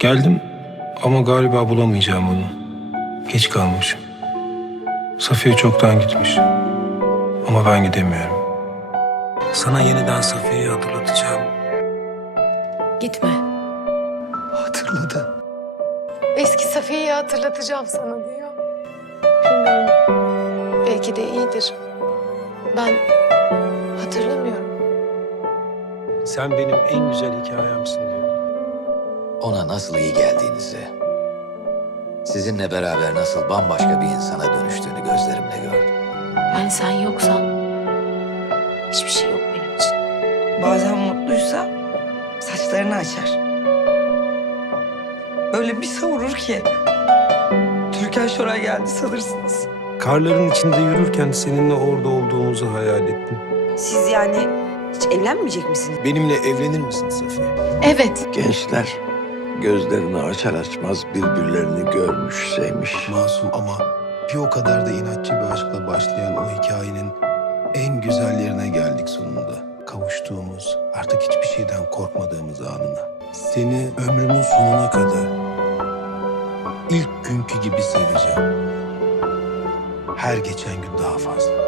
Geldim ama galiba bulamayacağım onu. Geç kalmışım. Safiye çoktan gitmiş. Ama ben gidemiyorum. Sana yeniden Safiye'yi hatırlatacağım. Gitme. Hatırladı. Eski Safiye'yi hatırlatacağım sana diyor. Bilmiyorum. Belki de iyidir. Ben hatırlamıyorum. Sen benim en güzel hikayemsin diyor. Ona nasıl iyi geldiğinizi, sizinle beraber nasıl bambaşka bir insana dönüştüğünü gözlerimle gördüm. Ben sen yoksan hiçbir şey yok benim için. Bazen mutluysa saçlarını açar. Öyle bir savurur ki. Türkan Şoray geldi sanırsınız. Karların içinde yürürken seninle orada olduğumuzu hayal ettim. Siz yani hiç evlenmeyecek misiniz? Benimle evlenir misin Safiye? Evet. Gençler gözlerini açar açmaz birbirlerini görmüş, sevmiş. Masum ama bir o kadar da inatçı bir aşkla başlayan o hikayenin en güzel yerine geldik sonunda. Kavuştuğumuz, artık hiçbir şeyden korkmadığımız anına. Seni ömrümün sonuna kadar ilk günkü gibi seveceğim. Her geçen gün daha fazla.